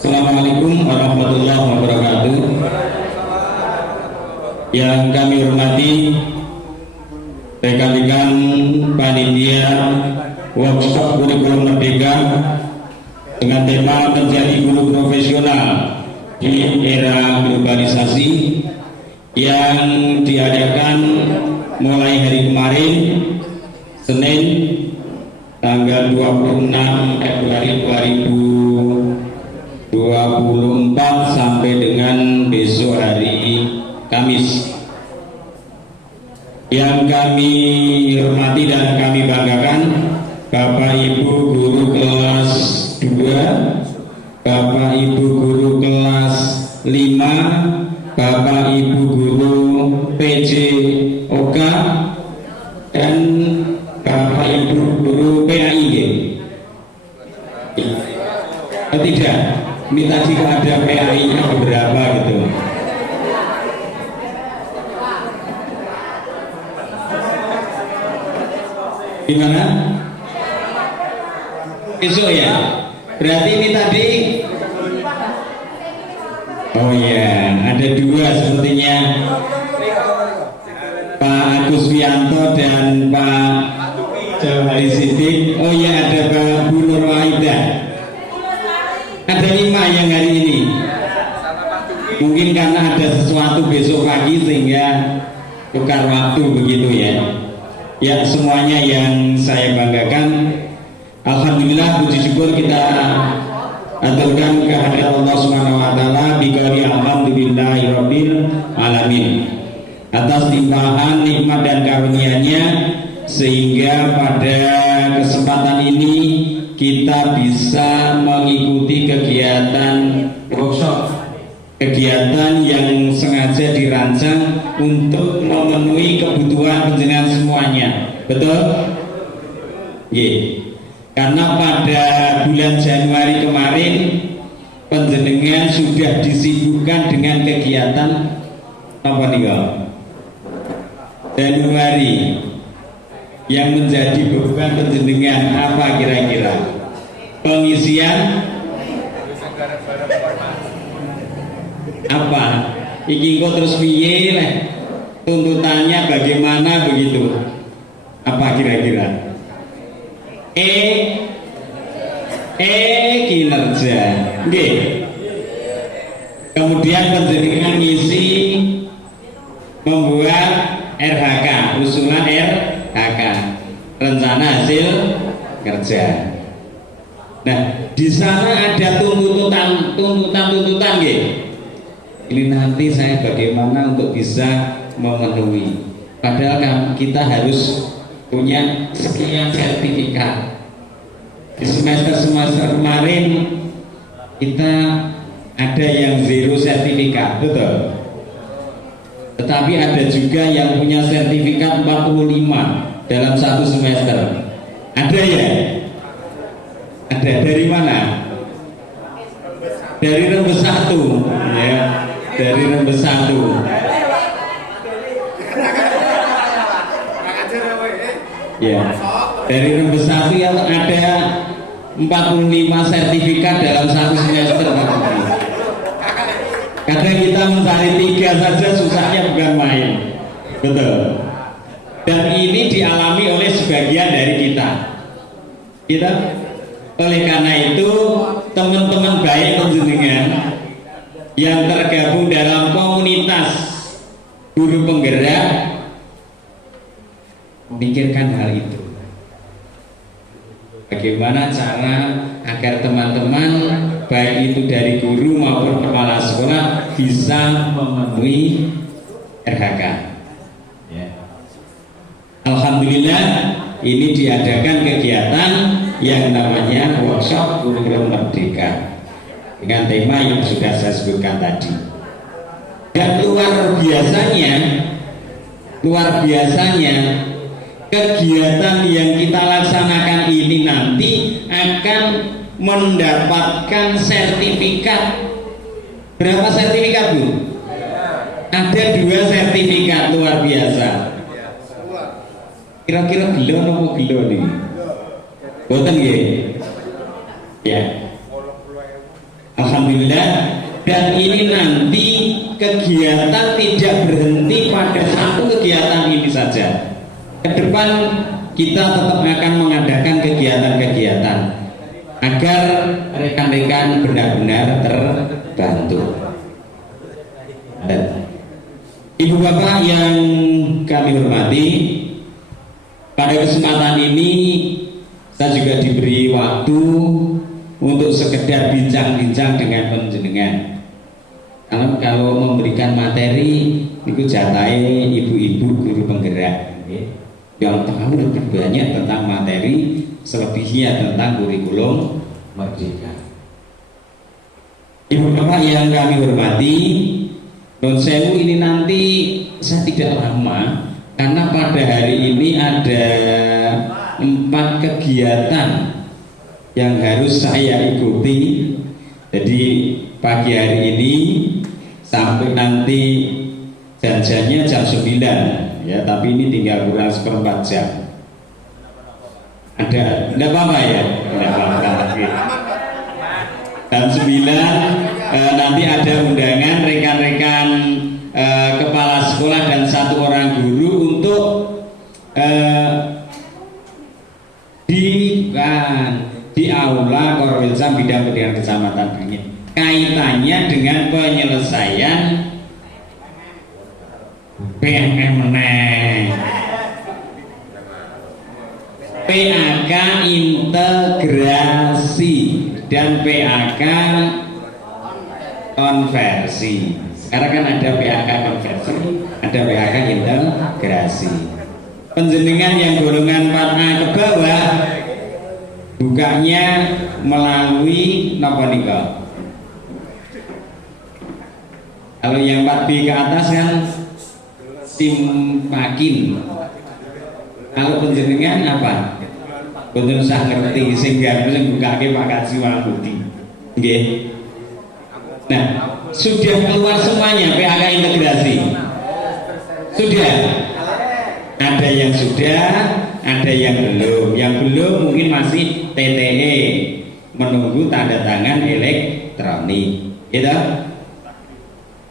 Assalamualaikum warahmatullahi wabarakatuh. Yang kami hormati rekan-rekan panitia workshop kurikulum merdeka dengan tema menjadi guru profesional di era globalisasi yang diadakan mulai hari kemarin Senin tanggal 26 Februari 2024 sampai dengan besok hari Kamis. Yang kami hormati dan kami banggakan Bapak Ibu guru kelas 2, Bapak Ibu guru kelas 5, Bapak Ibu guru PJ OK, dan Bapak Ibu guru PAI. Tidak, ini tadi ada PAI-nya beberapa gitu. Gimana? Besok ya? Berarti ini tadi. Oh ya, ada dua sepertinya, Pak Agus Wianto dan Pak Jawari Sidik. Oh ya, ada Pak Bu Nur Wahida. Ada 5 yang hari ini. Mungkin karena ada sesuatu besok pagi sehingga tukar waktu begitu ya. Ya, semuanya yang saya banggakan, alhamdulillah, puji syukur kita aturkan kehadirat Allah Subhanahu wa taala biqauli alhamdulillahirabbil alamin atas limpahan nikmat dan karunia-Nya sehingga pada kesempatan ini kita bisa mengikuti kegiatan workshop, kegiatan yang sengaja dirancang untuk memenuhi kebutuhan penjenengan semuanya. Betul? Yeah. Karena pada bulan Januari kemarin penjenengan sudah disibukkan dengan kegiatan apa nih? Januari yang menjadi beban penjenengan apa kira-kira? Pengisian apa? Iki kok terus piye lah? Tuntutannya bagaimana begitu? Apa kira-kira? Kinerja. Nggih. Kemudian penjenengan ngisi membuat RHK, usulan RHK, rencana hasil kerja. Nah, di sana ada tuntutan nggih. Ini nanti saya bagaimana untuk bisa memenuhi. Padahal kan kita harus punya sekian sertifikat. Di semester kemarin kita ada yang 0 sertifikat, betul. Tetapi ada juga yang punya sertifikat 45 dalam 1 semester. Ada ya? Ada dari mana? Dari Rembes 1 ya. Dari Rembes 1. Ya. Dari Rembes 1 yang ada 45 sertifikat dalam 1 semester. Kadang kita mencari 3 saja susahnya bukan main. Betul. Dan ini dialami oleh sebagian dari kita. Oleh karena itu, teman-teman baik penjenengan yang tergabung dalam komunitas guru penggerak memikirkan hal itu. Bagaimana cara agar teman-teman baik itu dari guru maupun kepala sekolah bisa memenuhi RHK. Ya. Alhamdulillah ini diadakan kegiatan yang namanya workshop kurikulum merdeka dengan tema yang sudah saya sebutkan tadi. Dan luar biasanya kegiatan yang kita laksanakan ini nanti akan mendapatkan sertifikat. Berapa sertifikat, Bu? Ada 2 sertifikat luar biasa. Kira-kira gelo apa gelo nih? Boten nggih. Ya. Alhamdulillah. alhamdulillah. Dan ini nanti kegiatan tidak berhenti pada satu kegiatan ini saja. Ke depan kita tetap akan mengadakan kegiatan-kegiatan agar rekan-rekan benar-benar terbantu. Dan Ibu Bapak yang kami hormati, pada kesempatan ini saya juga diberi waktu untuk sekedar bincang-bincang dengan panjenengan. Kalau memberikan materi itu jatahe ibu-ibu guru penggerak yang tahu lebih banyak tentang materi, selebihnya tentang kurikulum merdeka. Ibu Bapak yang kami hormati, non sewu ini nanti saya tidak lama karena pada hari ini ada 4 kegiatan yang harus saya ikuti. Jadi pagi hari ini sampai nanti janjiannya jam 9 ya, tapi ini tinggal kurang seperempat jam. Ada, tidak apa-apa ya? Tidak apa-apa. Jam 9 nanti ada undangan rekan-rekan kepala sekolah dan 1 orang guru untuk di aula Korwilsam Bidang Pendidikan Kecamatan Beringin, kaitannya dengan penyelesaian PMM PAK integrasi dan PAK konversi. Sekarang kan ada PAK konversi, ada PAK integrasi. Penjenengan yang golongan 4A ke bawah bukanya melalui napa nika. Kalau yang 4B ke atas kan simpakin. Kalau penjenengan apa? Betul usah ngerti sehingga sing bukake Pak Kaji Waluti. Nggih. Nah, sudah keluar semuanya PAK integrasi. Sudah. Ada yang sudah, ada yang belum. Yang belum mungkin masih TTE, menunggu tanda tangan elektronik, gitu.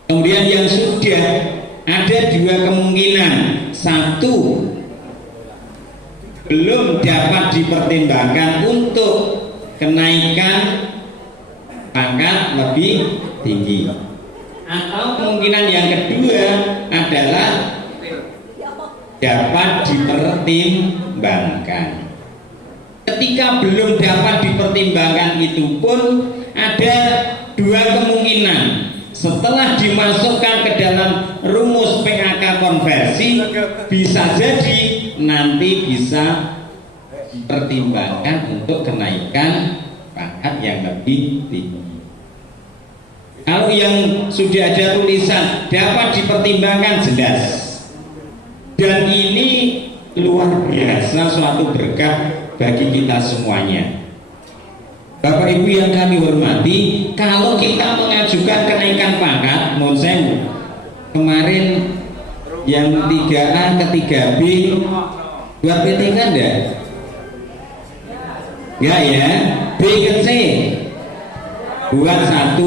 Kemudian yang sudah, ada 2 kemungkinan. 1, belum dapat dipertimbangkan untuk kenaikan pangkat lebih tinggi. Atau kemungkinan yang kedua adalah dapat dipertimbangkan. Ketika belum dapat dipertimbangkan itu pun ada 2 kemungkinan. Setelah dimasukkan ke dalam rumus PAK konversi, bisa jadi nanti bisa dipertimbangkan untuk kenaikan pangkat yang lebih tinggi. Kalau yang sudah ada tulisan dapat dipertimbangkan, jelas. Dan ini luar biasa, suatu berkah bagi kita semuanya. Bapak Ibu yang kami hormati, kalau kita mengajukan kenaikan pangkat, mohon sewu, kemarin yang 3A ke 3B buat PTK enggak? Enggak ya? B ke C buat 1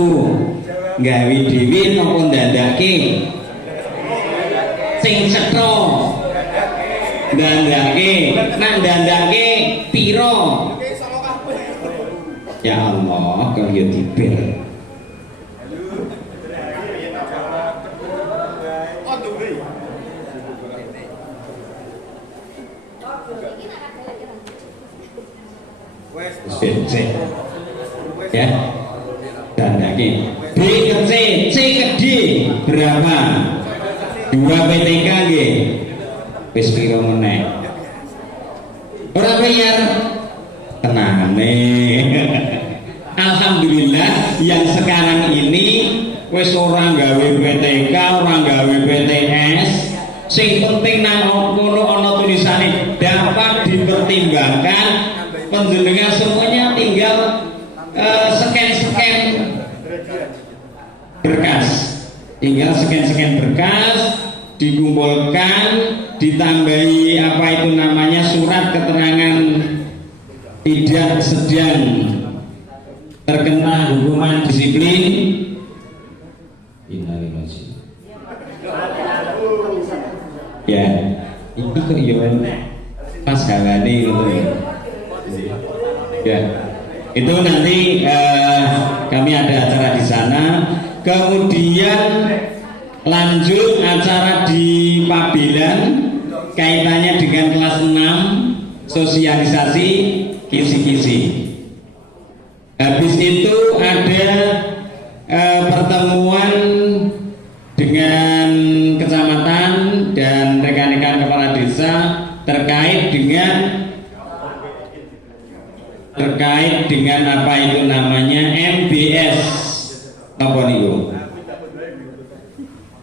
gawe dhewe napa ndandake sing cetha ndandake nak ndandake piro? Ya Allah, kau ya dibel. C ya, ndandake B ke C, C ke D berapa? 2 PTK nggih. Wis piro meneh? Ora bayar. Tenane. Alhamdulillah yang sekarang ini wis ora gawe PTK, ora gawe PTS. Sing penting nang kono ana tulisane dapat dipertimbangkan. Panjenengan semuanya tinggal scan berkas. Tinggal scan berkas, dikumpulkan, ditambahi apa itu namanya surat keterangan tidak sedang terkena hukuman disiplin. Ya, itu kok ya pas halane gitu ya. Itu nanti kami ada acara di sana. Kemudian lanjut acara di Pabelan kaitannya dengan kelas 6, sosialisasi kisi-kisi. Habis itu ada pertemuan dengan kecamatan dan rekan-rekan kepala desa terkait dengan apa itu namanya MBS apa niku,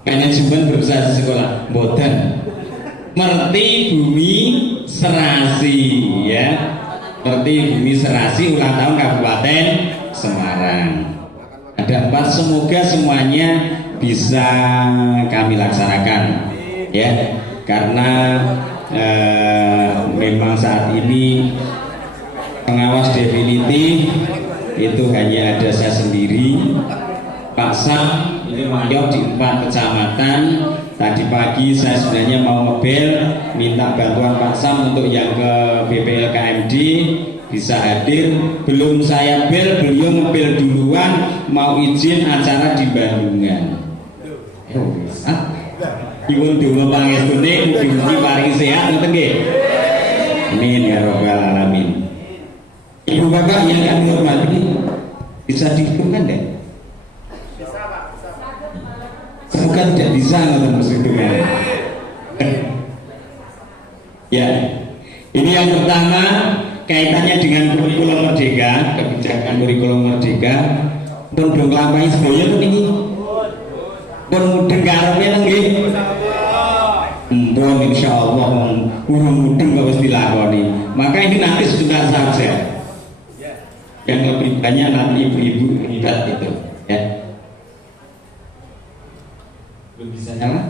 manajemen berusaha sekolah boten, Merti Bumi Serasi ya, Merti Bumi Serasi ulang tahun Kabupaten Semarang. Ada 4, semoga semuanya bisa kami laksanakan ya, karena memang saat ini pengawas definitif itu hanya ada saya sendiri, Pak Sam ini mayor di 4 kecamatan. Tadi pagi saya sebenarnya mau ngebel minta bantuan Pak Sam untuk yang ke BPLKMD bisa hadir, belum saya bel, beliau ngebel duluan mau izin acara di Bandungan. Iwun donga pangestune mugi-mugi paring sehat ngoten nggih. Amin ya rabbal alamin. Ibu bapak yang kami hormati, bisa dihitungkan deh? Bisa Pak, bisa. Bukan tidak bisa ngoten Mas hitungnya. Ya, ini yang pertama kaitannya dengan kurikulum merdeka, kebijakan kurikulum merdeka. Pun dong lampahi sedaya pun ini. Pun mudeng karepnya nggih. Pun insyaallah urung mudeng kok wis dilakoni. Maka ini nanti sebentar saja. Yang lebih banyak nanti ibu-ibu lihat itu ya. Belum bisa nyala?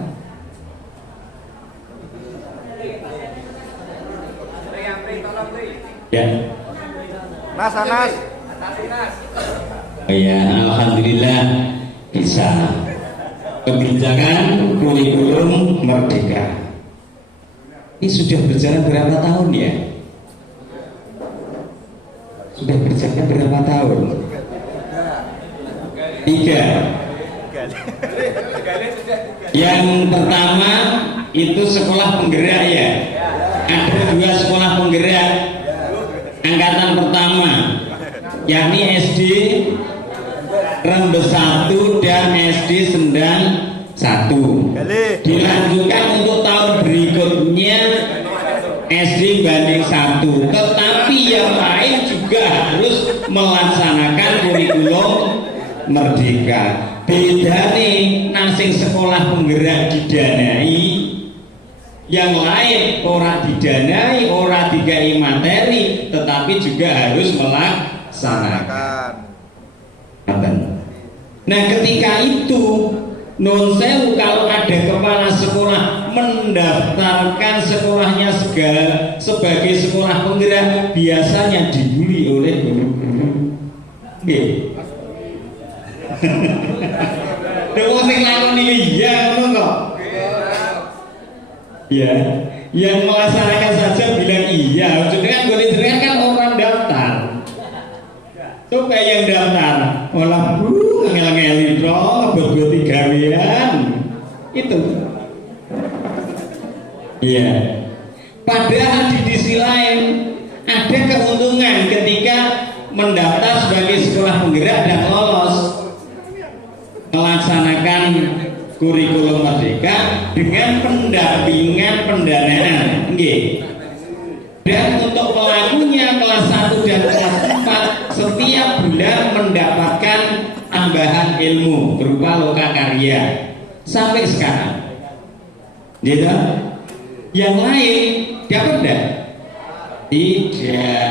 Ya. Nas, Anas. Oh ya, alhamdulillah bisa. Kebijakan kurikulum merdeka ini sudah berjalan berapa tahun ya? Sudah berjalan berapa tahun? 3. Yang pertama itu sekolah penggerak ya. Ada 2 sekolah penggerak angkatan pertama, yakni SD Rembes 1 dan SD Sendang 1. Dilanjutkan untuk tahun berikutnya SD banding 1. Tetapi yang lain juga harus melaksanakan kurikulum merdeka. Beda nih, nang sekolah penggerak didanai, yang lain ora didanai, ora dikai materi, tetapi juga harus melaksanakan. Nah, ketika itu non sewu, kalau ada kepala sekolah mendaftarkan sekolahnya sebagai sekolah penggerak, biasanya dibully oleh guru-guru. Dewa sing lakoni iya ngono kok. Ya, yang melaksanakan saja bilang iya. Dengan golek kan orang daftar. Coba yang daftar, olah ngel-ngeli bro, buat gawean itu. Iya. Padahal di sisi lain ada keuntungan ketika mendaftar sebagai sekolah penggerak dan lolos melaksanakan kurikulum merdeka dengan pendampingan pendanaan. Nggih. Dan untuk pelakunya kelas 1 dan kelas 4 setiap bulan mendapatkan tambahan ilmu berupa lokakarya sampai sekarang. Gitu? Yang lain dapat enggak? Tidak.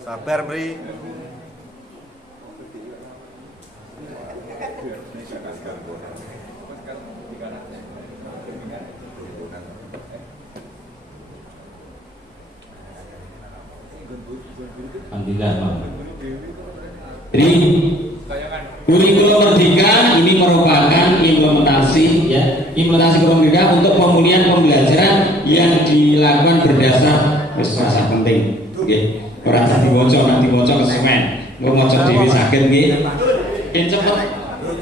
Sabar, Bri. Alhamdulillah. Jadi kurikulum merdeka ini merupakan implementasi kurikulum merdeka untuk pemulihan pembelajaran yang dilakukan berdasar bahasa penting. Oke, ora diwaca kesemen, engko maca dhewe saged nggih. Cepet.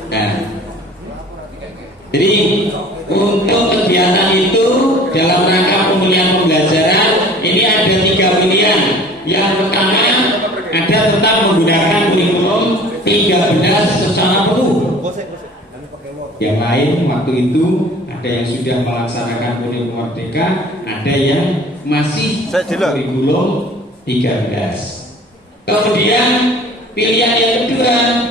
Nah. Jadi untuk kegiatan itu dalam rangka pemulihan pembelajaran ini ada 3 pilihan. Yang pertama ada tentang menggunakan kurikulum 13 secara penuh. Yang lain waktu itu ada yang sudah melaksanakan kurikulum merdeka, ada yang masih kurikulum 13. Kemudian pilihan yang kedua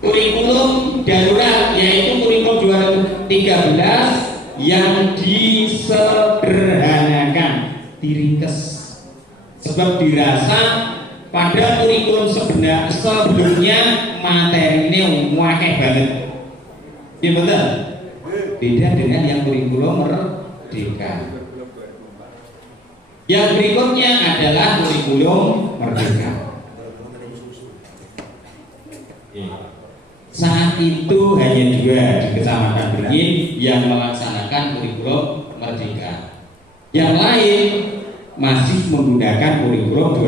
kurikulum darurat, yaitu kurikulum 13 yang disederhanakan, diringkes. Sebab dirasa pada kurikulum sebelumnya materinya wakeh banget. Iya betul. Beda dengan yang kurikulum merdeka. Yang berikutnya adalah kurikulum merdeka. Saat itu hanya 2 di Kecamatan Beringin yang melaksanakan kurikulum merdeka. Yang lain masih menggunakan kurikulum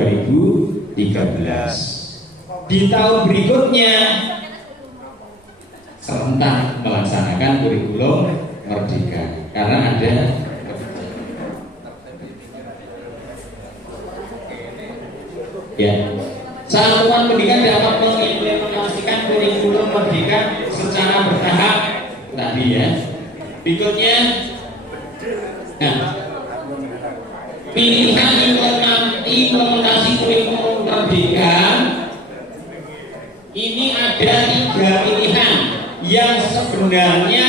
2013. Di tahun berikutnya serentak melaksanakan kurikulum merdeka karena ada Satuan pendidikan dapat mengimplementasikan kurikulum merdeka secara bertahap tadi ya. Berikutnya, pilihan implementasi kurikulum merdeka ini ada 3 pilihan yang sebenarnya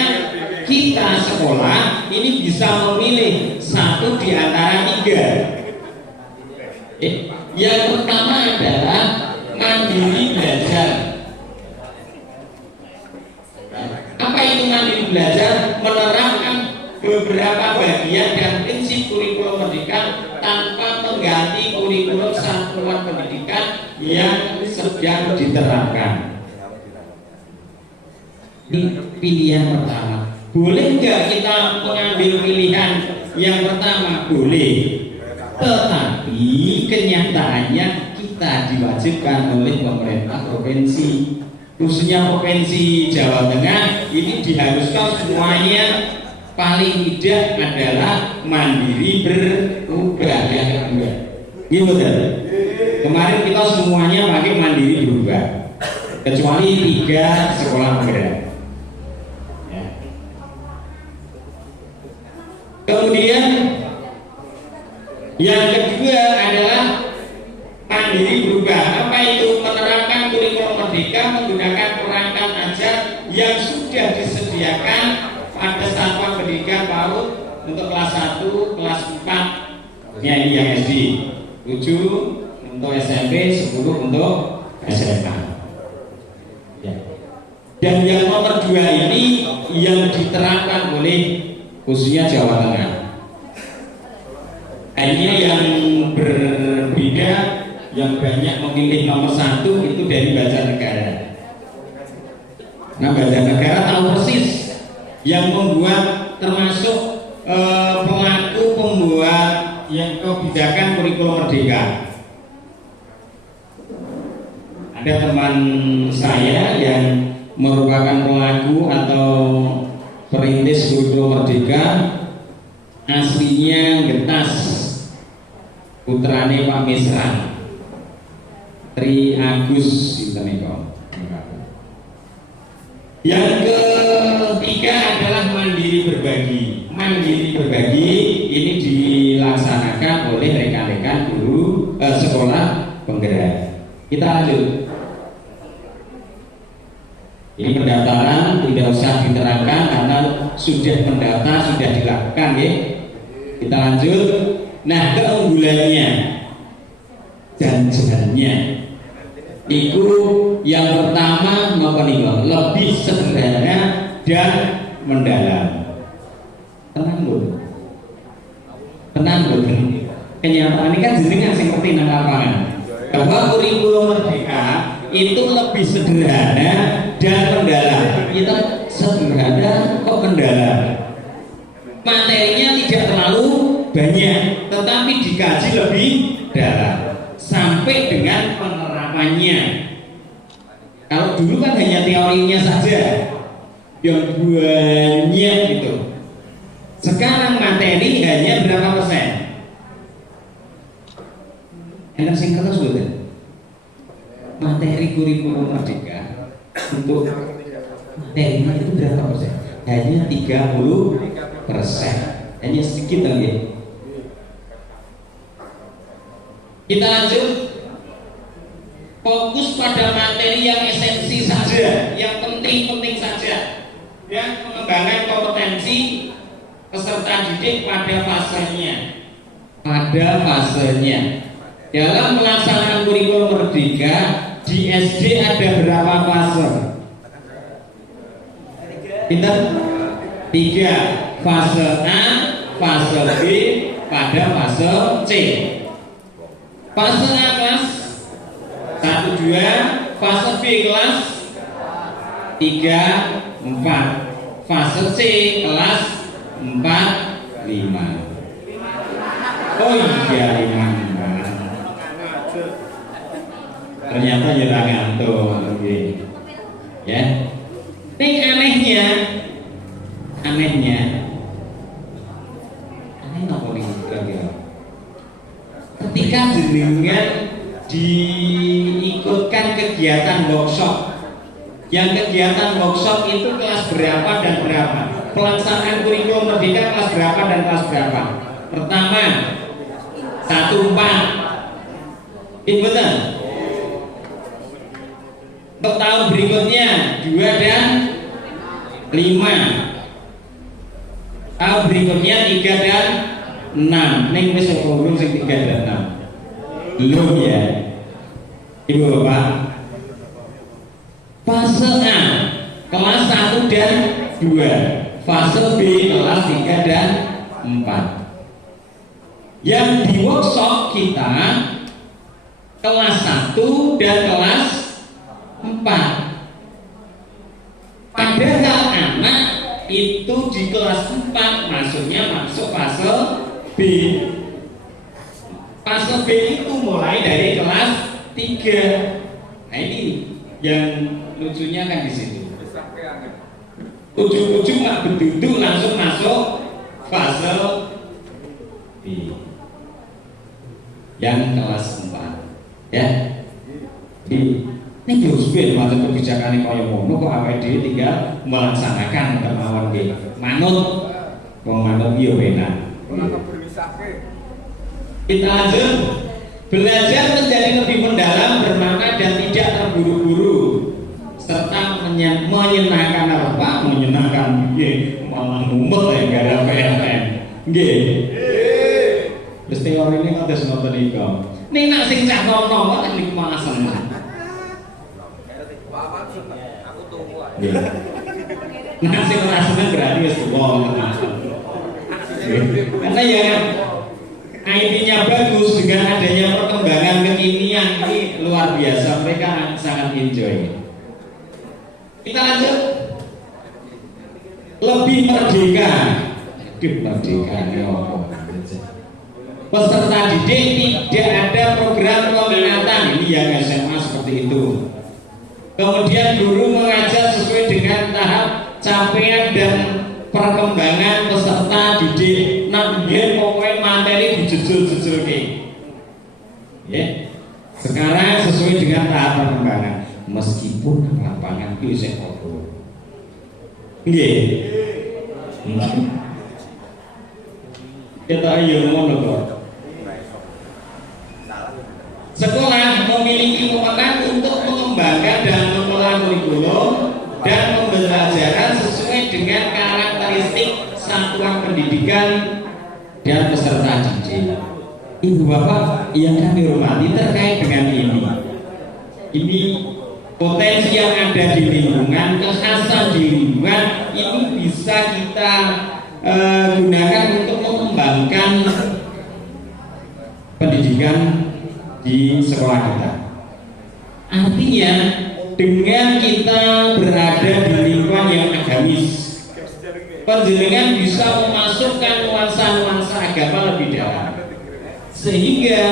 kita sekolah ini bisa memilih 1 di antara 3. Yang pertama adalah mandiri belajar. Apa itu mandiri belajar? Menerapkan beberapa bagian dan prinsip kurikulum merdeka tanpa mengganti kurikulum satuan pendidikan yang sedang diterapkan. Ini pilihan pertama. Boleh nggak kita mengambil pilihan yang pertama? Boleh. Tetapi kenyataannya kita diwajibkan oleh pemerintah provinsi, khususnya provinsi Jawa Tengah, ini diharuskan semuanya paling tidak adalah mandiri berubah yang kedua. Gitu kan? Kemarin kita semuanya pakai mandiri berubah, kecuali 3 sekolah penggerak. Ya. Kemudian yang kedua adalah mandiri berubah. Apa itu? Menerapkan kurikulum merdeka menggunakan perangkat ajar yang sudah disediakan pada satuan pendidikan PAUD untuk kelas 1, kelas 4 ya, ini yang SD, 7 untuk SMP, 10 untuk SMA ya. Dan yang nomor 2 ini yang diterapkan oleh khususnya Jawa Tengah. Hanya yang berbeda, yang banyak memilih nomor 1 itu dari Banjarnegara. Nah, Banjarnegara tahu persis yang membuat, termasuk pelaku pembuat yang kebijakan kurikulum merdeka. Ada teman saya yang merupakan pelaku atau perintis kurikulum merdeka, aslinya Getas, putrane Pak Misran, Tri Agus Sinteniko. Yang ketiga adalah mandiri berbagi. Mandiri berbagi ini dilaksanakan oleh rekan-rekan guru sekolah penggerak. Kita lanjut. Ini pendaftaran tidak usah diterangkan karena sudah mendaftar, sudah dilakukan ya. Kita lanjut. Nah, keunggulannya, janjiannya itu yang pertama lebih sederhana dan mendalam. Tenang loh. kenyataan ini kan jenengan sing ngerti nang lapangan bahwa kurikulum merdeka itu lebih sederhana dan mendalam. Kita sederhana kok mendalam. Materinya tidak terlalu banyak, tetapi dikaji lebih dalam sampai dengan penerapannya. Kalau dulu kan hanya teorinya saja yang banyak gitu. Sekarang materi hanya berapa persen? Enak sing kertas betul. Materi kurikulum merdeka untuk materinya itu berapa persen? Hanya 30%. Hanya sedikit lagi. Kita lanjut. Fokus pada materi yang esensi saja, yang penting-penting saja, dan pengembangan kompetensi peserta didik pada fasenya. Dalam pelaksanaan kurikulum merdeka di SD ada berapa fase? Pinter? 3. Fase A, fase B, pada fase C. Fase A kelas 1, 2, fase B kelas 3, 4, fase C kelas 4, 5. Oh iya 5. Ternyata nyerang ngantuk. Ya. Ini aneh apa nih kira-kira? Ketika jenengan diikutkan kegiatan workshop, yang kegiatan workshop itu kelas berapa dan berapa? Pelaksanaan kurikulum merdeka kelas berapa dan kelas berapa? Pertama 1-4. Betul. Untuk tahun berikutnya 2 dan 5. Tahun berikutnya 3 dan 6. Ning wis urung sing 3 dan 6. Belum ya. Ibu Bapak. Fase A kelas 1 dan 2. Fase B kelas 3 dan 4. Yang di workshop kita kelas 1 dan kelas 4. Padahal anak itu di kelas 4 masuk fase B. Fase B itu mulai dari kelas 3. Nah ini yang lucunya kan di situ. Ujung-ujung nggak berduduk langsung masuk fase B. Yang kelas 4 ya. Ini terus macam kebijakan kaya ngono kok awake dhewe tinggal melaksanakan kemauan nggih. Manut yo enak. Kita lanjut. Belajar menjadi lebih mendalam, bermakna dan tidak terburu-buru serta menyenangkan apa? Menyenangkan nggih, malah mumet ya gara PMN. Nggih. Wis teori ini kados ngoten iki. Ning nek sing cah nom-nom kok niku malah seneng. Nah, sing ora seneng berarti wis tuwa. Karena ya IT-nya bagus dengan adanya perkembangan kekinian ini luar biasa, mereka sangat enjoy. Kita lanjut. Lebih merdeka. Merdeka ini apa? Peserta didik tidak ada program peminatan, ini yang SMA seperti itu. Kemudian guru mengajar sesuai dengan tahap capaian dan perkembangan peserta didik. Nah, biar pokoknya materi dijejul-jejul ya. Sekarang sesuai dengan tahap perkembangan, meskipun lapangan itu saya foto. Nggih. Kita ayo ngono kok. Sekolah memiliki wewenang untuk mengembangkan dan mengelola kurikulum dan pembelajaran sesuai dengan karakteristik satuan pendidikan dan peserta didik. Ibu bapak yang kami hormati, terkait dengan ini potensi yang ada di lingkungan, kekhasan di lingkungan ini bisa kita gunakan untuk mengembangkan pendidikan di sekolah kita. Artinya dengan kita berada di lingkungan yang agamis, panjenengan bisa memasukkan nuansa-nuansa agama lebih dalam, sehingga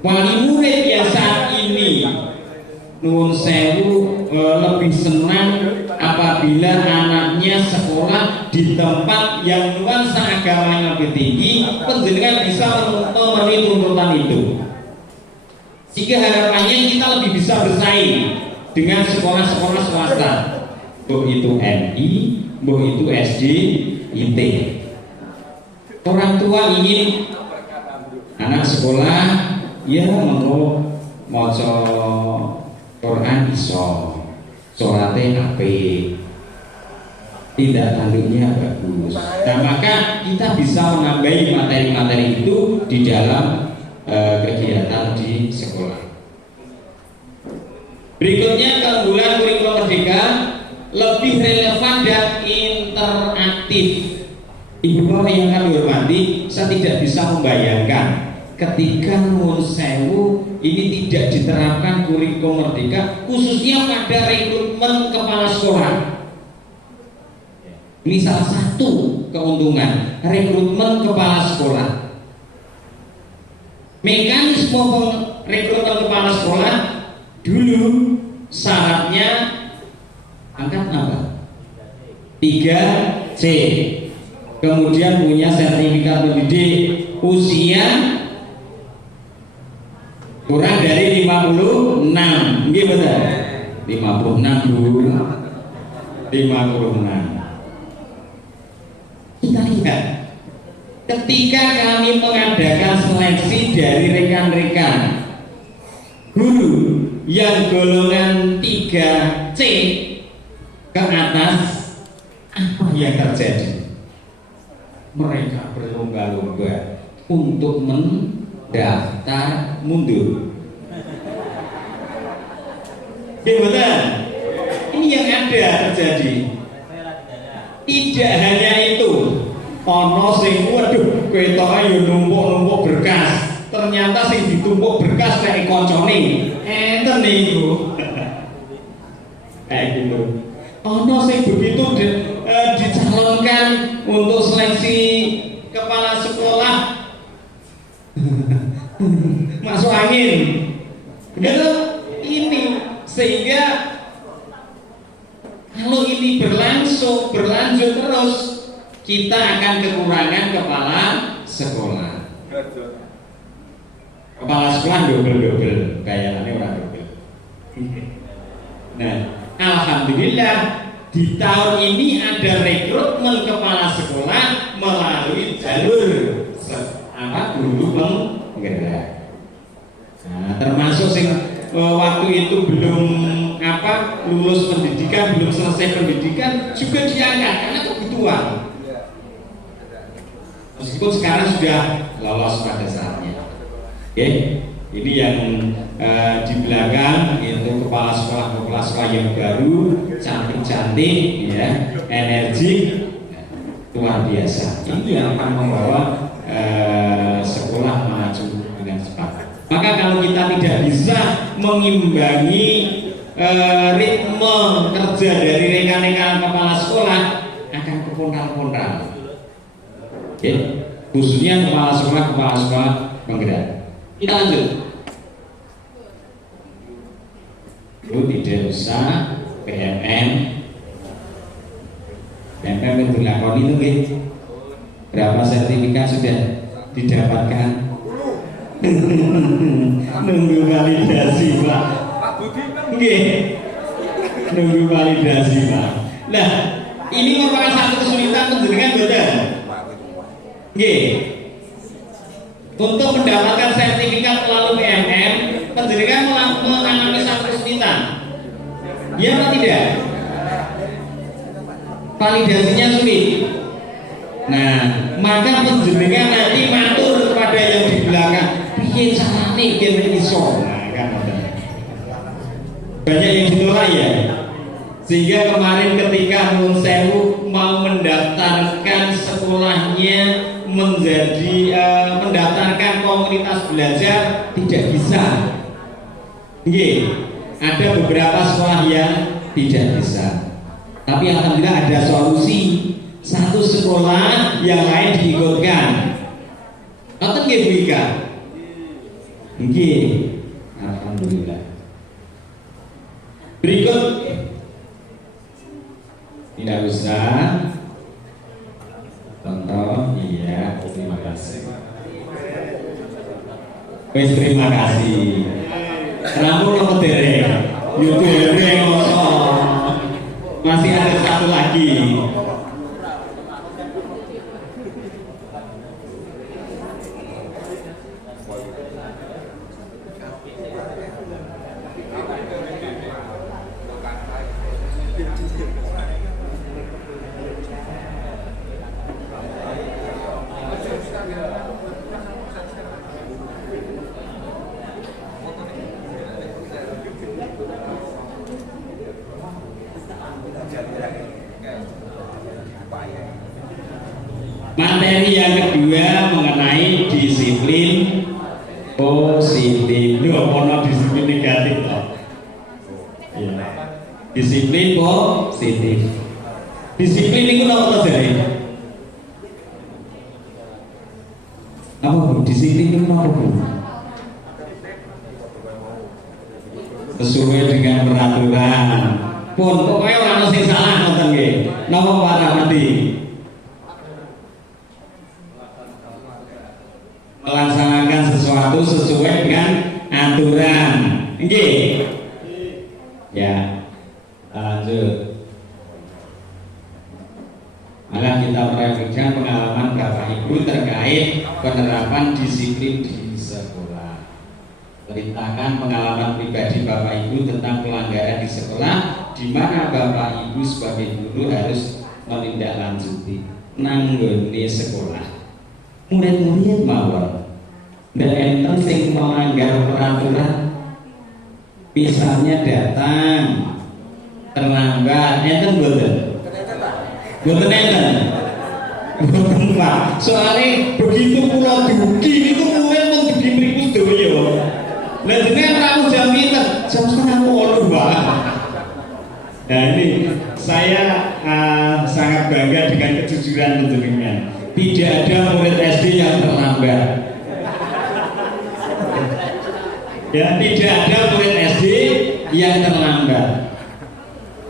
wali murid yang saat ini nuwun sewu lebih senang apabila anaknya sekolah di tempat yang nuansa agamanya lebih tinggi, panjenengan bisa memenuhi tuntutan itu. Sehingga harapannya kita lebih bisa bersaing dengan sekolah-sekolah swasta, baik itu MI, baik itu SD, IT. Orang tua ingin anak sekolah ya mau maca Quran iso, salate apik, tindak tanduknya bagus. Nah, maka kita bisa menambahi materi-materi itu di dalam kegiatan di sekolah. Berikutnya, keunggulan kurikulum merdeka lebih relevan dan interaktif. Ibu bapak yang kami hormati, saya tidak bisa membayangkan ketika nuwun sewu ini tidak diterapkan kurikulum merdeka, khususnya pada rekrutmen kepala sekolah. Ini salah satu keuntungan rekrutmen kepala sekolah. Mekanisme rekrutmen kepala sekolah dulu syaratnya angkat apa? 3C. Kemudian punya sertifikat pendidik usia kurang dari 56. Nggih betul. 56 dulu. 56. Kita lihat ketika kami mengadakan seleksi dari rekan-rekan guru yang golongan 3C ke atas, apa yang terjadi? Mereka berlomba-lomba untuk mendaftar mundur. Gimana? Ini yang ada terjadi. Tidak hanya itu, ono sing waduh ketoke yo numpuk-numpuk berkas. Ternyata sing ditumpuk berkas kayak koncone. Enten niku. Kayak gitu. Ono sing begitu dicalonkan untuk seleksi kepala sekolah masuk angin. Gitu ini sehingga kalau ini berlanjut terus, kita akan kekurangan kepala sekolah. Kepala sekolah double bayarannya orang double. Nah, alhamdulillah di tahun ini ada rekrutmen kepala sekolah melalui jalur guru penggerak. Nah, termasuk sing waktu itu belum lulus pendidikan, belum selesai pendidikan juga diangkat karena kebutuhan. Meskipun sekarang sudah lolos pada saatnya. Oke, ini yang di belakang itu kepala sekolah yang baru, cantik-cantik, ya, energik, luar biasa. Itu yang akan membawa sekolah maju dengan cepat. Maka kalau kita tidak bisa mengimbangi ritme kerja dari rekan-rekan kepala sekolah, akan kepontal-pontal. Oke, khususnya kepala sekolah penggerak. Kita lanjut. Itu tidak usah PMN itu dilakoni itu nggih. Berapa sertifikat sudah didapatkan? Nunggu validasi Pak. Nggih. Nunggu validasi Pak. Nah, ini merupakan satu kesulitan penjenengan betul. Nggih. Untuk mendapatkan sertifikat melalui PMM, penjenengan mengalami satu kesulitan. Ya atau tidak? Validasinya sulit. Nah, maka penjenengan nanti matur kepada yang di belakang, piye carane yen iso. Nah, kan banyak yang ditolak ya. Sehingga kemarin ketika Nun Sewu mau mendaftarkan sekolahnya menjadi mendaftarkan komunitas belajar tidak bisa. Ada beberapa sekolah yang tidak bisa. Tapi alhamdulillah ada solusi. Satu sekolah yang lain diikutkan. Nonton nggih Bu Ika? Nggih. Alhamdulillah. Berikut tidak usah. Contoh, iya, terima kasih. Wes terima kasih. Rampung lo dereng, YouTube masih ada satu lagi. Materi yang kedua mengenai disiplin positif. Loh, ono disiplin negatif toh. Ya. Disiplin positif. Disiplin itu apa tadi? Apa Bu? Disiplin itu apa Bu? Sesuai dengan peraturan. Pun pokoknya orang sing salah ngoten nggih. Napa Pak Rahmadi? Melaksanakan sesuatu sesuai dengan aturan. Nggih. Ya. Lanjut. Maka kita merefleksikan pengalaman Bapak Ibu terkait penerapan disiplin di sekolah. Ceritakan pengalaman pribadi Bapak Ibu tentang pelanggaran di sekolah, di mana Bapak Ibu sebagai guru harus menindaklanjuti nanggone sekolah. Murid-murid mawon ndak enten sing melanggar peraturan, misalnya datang terlambat, enten mboten? Mboten enten. Mboten Pak. Soalnya begitu kula dugi niku murid men dugi mriku sedaya. Lah jenengan ramu jam pinten? Jam 7:30 Pak. Nah ini saya sangat bangga dengan kejujuran panjenengan. Tidak ada murid SD yang terlambat. Ya, tidak ada murid SD yang terlambat.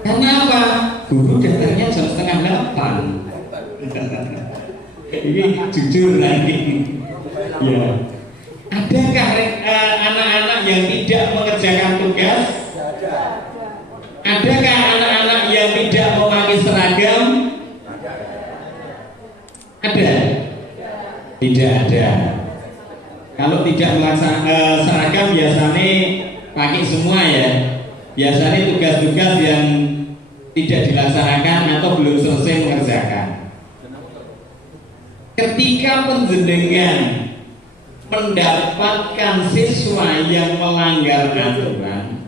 Kenapa? Guru datangnya jam 7:30. Ini jujur lagi. Ya. Adakah anak-anak yang tidak mengerjakan tugas? Adakah anak-anak yang tidak memakai seragam? Ada? Tidak ada. Kalau tidak melaksanakan seragam biasanya pakai semua ya. Biasanya tugas-tugas yang tidak dilaksanakan atau belum selesai mengerjakan. Ketika penjenengan mendapatkan siswa yang melanggar aturan,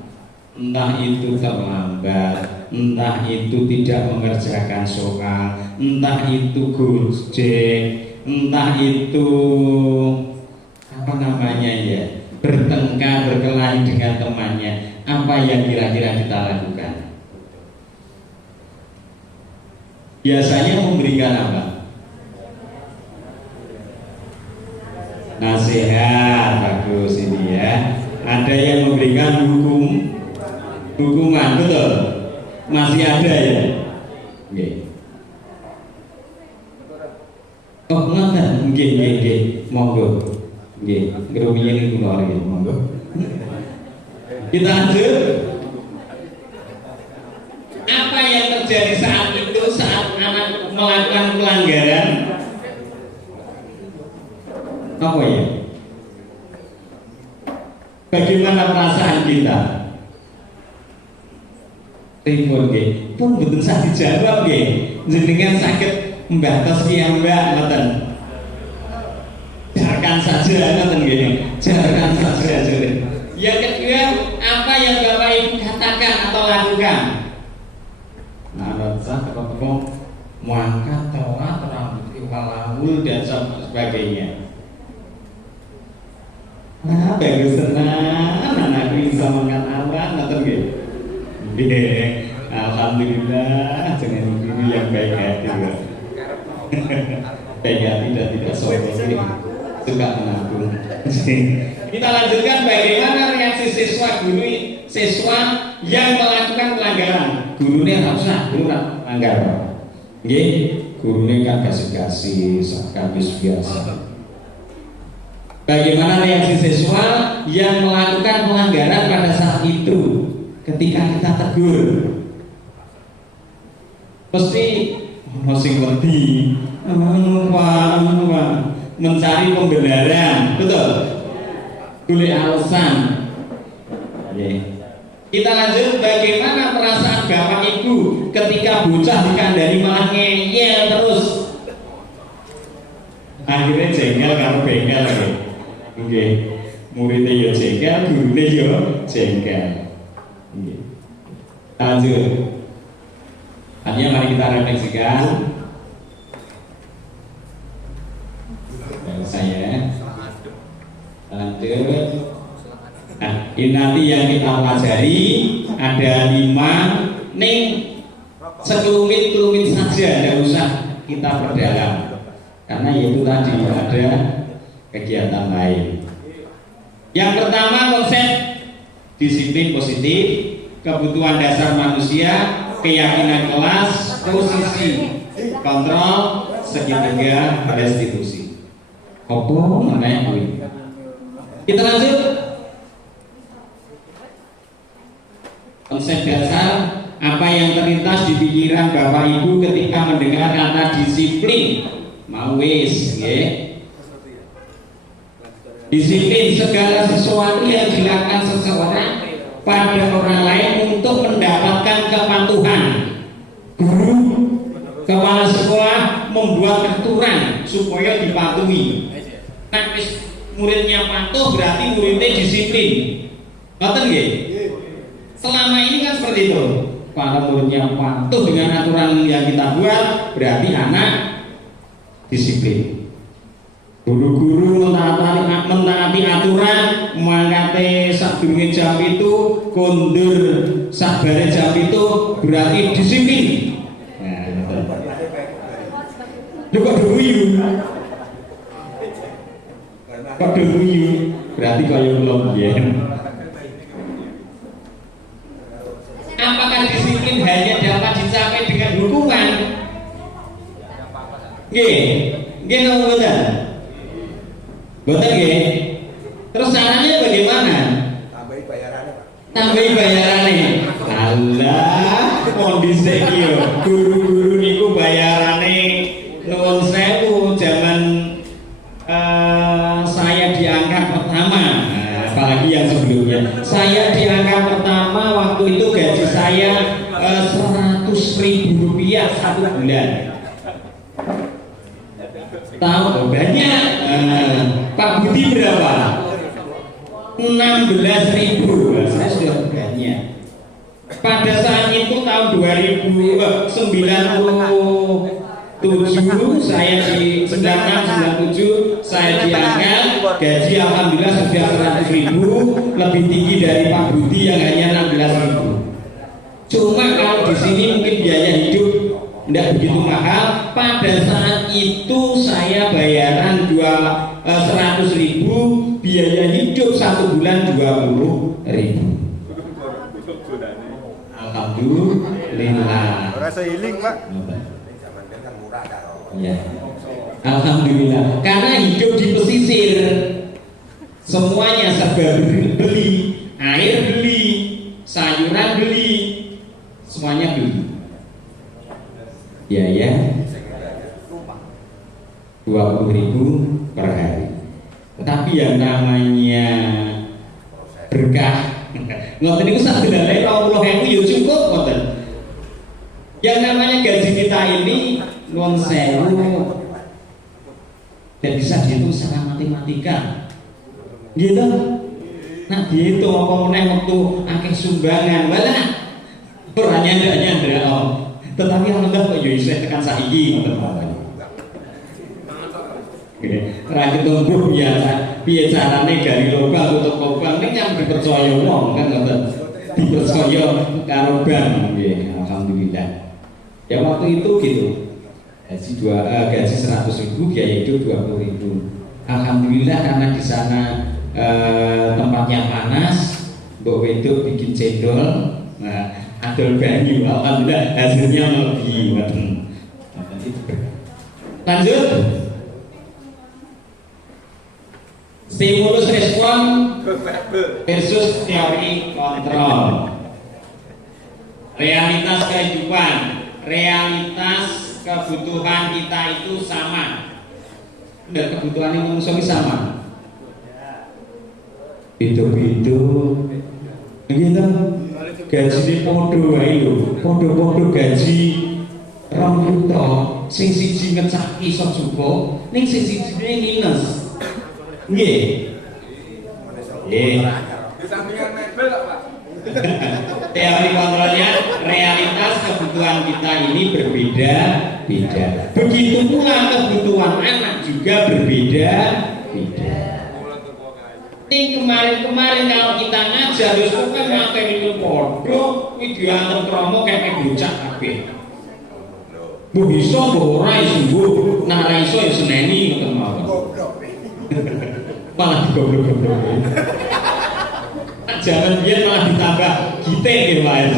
entah itu terlambat, entah itu tidak mengerjakan soal, entah itu gojek, entah itu apa namanya ya, bertengkar, berkelahi dengan temannya, apa yang kira-kira kita lakukan? Biasanya memberikan apa? Nasihat, bagus ini ya. Ada yang memberikan hukuman, betul? Masih ada ya? Oke. Oh, ngoten, nggih, monggo. Nggih, ngerumiyin kula nggih, monggo. Kita lanjut. Apa yang terjadi saat itu saat anak melakukan pelanggaran? Apa ya? Bagaimana perasaan kita? Ribut nggih. Pun betul sak dijawab nggih. Jenengan sakit membatas Mbak ngoten. Jarkan saja ngoten nggih. Jarkan saja. Yang kedua, apa yang Bapak Ibu katakan atau lakukan? Nah, sah ketemu muangkat telat rambut iwalau Haul dan sebagainya. Bagus tenan anak bisa makan Allah nonton gitu. Alhamdulillah dengan ibu yang baik hati ya. Baik hati dan tidak sombong, suka menabung. Kita lanjutkan bagaimana reaksi siswa yang melakukan pelanggaran. Gurunya harusnya guru melanggar. Nggih, gurunya kan kasih kamis biasa. Bagaimana reaksi siswa yang melakukan pelanggaran pada saat itu ketika kita tegur? Pasti masih ngerti, mencari pembenaran, betul? Boleh alasan. Kita lanjut, bagaimana perasaan bapak ibu ketika bocah dikandani malah ngeyel terus? Akhirnya jengkel karo bengkel lagi. Oke, muridnya ya jengkel, gurunya ya jengkel. Lanjut. Artinya mari kita refleksikan. Saya lanjut. Nah, ini nanti yang kita pelajari ada 5 nih, sekelumit saja, tidak usah kita perdalam karena itu tadi ada kegiatan lain. Yang pertama, konsep disiplin positif, kebutuhan dasar manusia, keyakinan kelas, posisi, kontrol, segitiga, restitusi. Apa namanya ini? Kita lanjut. Konsep dasar apa yang terlintas di pikiran Bapak Ibu ketika mendengar kata disiplin? Mau wis, nggih. Disiplin segala sesuatu yang dilakukan seseorang pada orang lain untuk mendapatkan kepatuhan. Guru, kepala sekolah membuat aturan supaya dipatuhi. Nah, muridnya patuh berarti muridnya disiplin. Ngoten nggih? Selama ini kan seperti itu. Kalau muridnya patuh dengan aturan yang kita buat, berarti anak disiplin. Guru-guru mentaati aturan, mangkate sadurunge jam itu, kondur sabare jam itu, berarti disiplin. Nah, kok duyu? Kok duyu? Berarti kaya belum yen. Apakah disiplin hanya dapat dicapai dengan hukuman? Nggih, nggih napa mboten? Mboten nggih. Terus caranya bagaimana? Tambahi bayarannya, Pak. Tambahi bayarannya. Alah, kondisi iki yo. Guru-guru niku bayarane nuwun sewu zaman saya diangkat pertama. Apalagi yang sebelumnya. Saya diangkat pertama waktu itu gaji saya 100.000 rupiah satu bulan. Tahu banyak. Pak Budi berapa? 16.000. Saya sudah banyak. Pada saat itu tahun 1997 saya di 9697 saya diangkat, gaji alhamdulillah sudah 100.000, lebih tinggi dari Pak Budi yang hanya 16.000. Cuma kalau di sini mungkin biaya hidup tidak begitu mahal. Pada saat itu saya bayaran 100.000, biaya hidup satu bulan 20.000. Alhamdulillah. Rasa healing, Pak. Ya. Alhamdulillah. Karena hidup di pesisir, semuanya serba beli, air beli, sayuran beli, semuanya beli. Ya 20.000 per hari. Tetapi yang namanya berkah ngoten niku sak delane 20.000 ya cukup ngoten. Yang namanya gaji kita ini nuwun sewu dan bisa dihitung secara matematika. Gitu. Nah, dihitung apa meneh waktu akeh sumbangan. Walah. Ora nyandra-nyandra. Tetapi alhamdulillah kok yo iso tekan saiki ngoten mawon. Ra ketumbuh biasa piye carane gali lubang tutup lubang ning yang dipercaya wong kan ngoten. Dipercaya karo bank nggih. Alhamdulillah. Ya waktu itu gitu. Gaji 100.000, biaya hidup 20.000. Alhamdulillah karena di sana tempatnya panas, mbok wedok bikin cendol, nah adol banyu, alhamdulillah hasilnya lebih. Lanjut. Stimulus respon versus teori kontrol. Realitas kehidupan, realitas kebutuhan kita itu sama. Dan kebutuhan yang manusia sama. Beda-beda. Gitu. Gaji podo wae lho. Podo-podo gaji 2 juta. Sing siji ngecak iso cukup, ning sing sijine minus. Nggih. Nggih. Di sampingan mebel kok, Pak. Teori kontrolnya, realitas kebutuhan kita ini berbeda-beda. Begitu pula kebutuhan anak juga berbeda-beda. Ini kemarin-kemarin kalau kita ngajar, terus kan materi itu bodoh, video antar kromo kayak bocah kabeh. Bu bisa, bu ora iso, nara iso ya seneni ngoten mawon. Malah digoblok-goblok. Jangan biar malah ditambah gite ya Pak.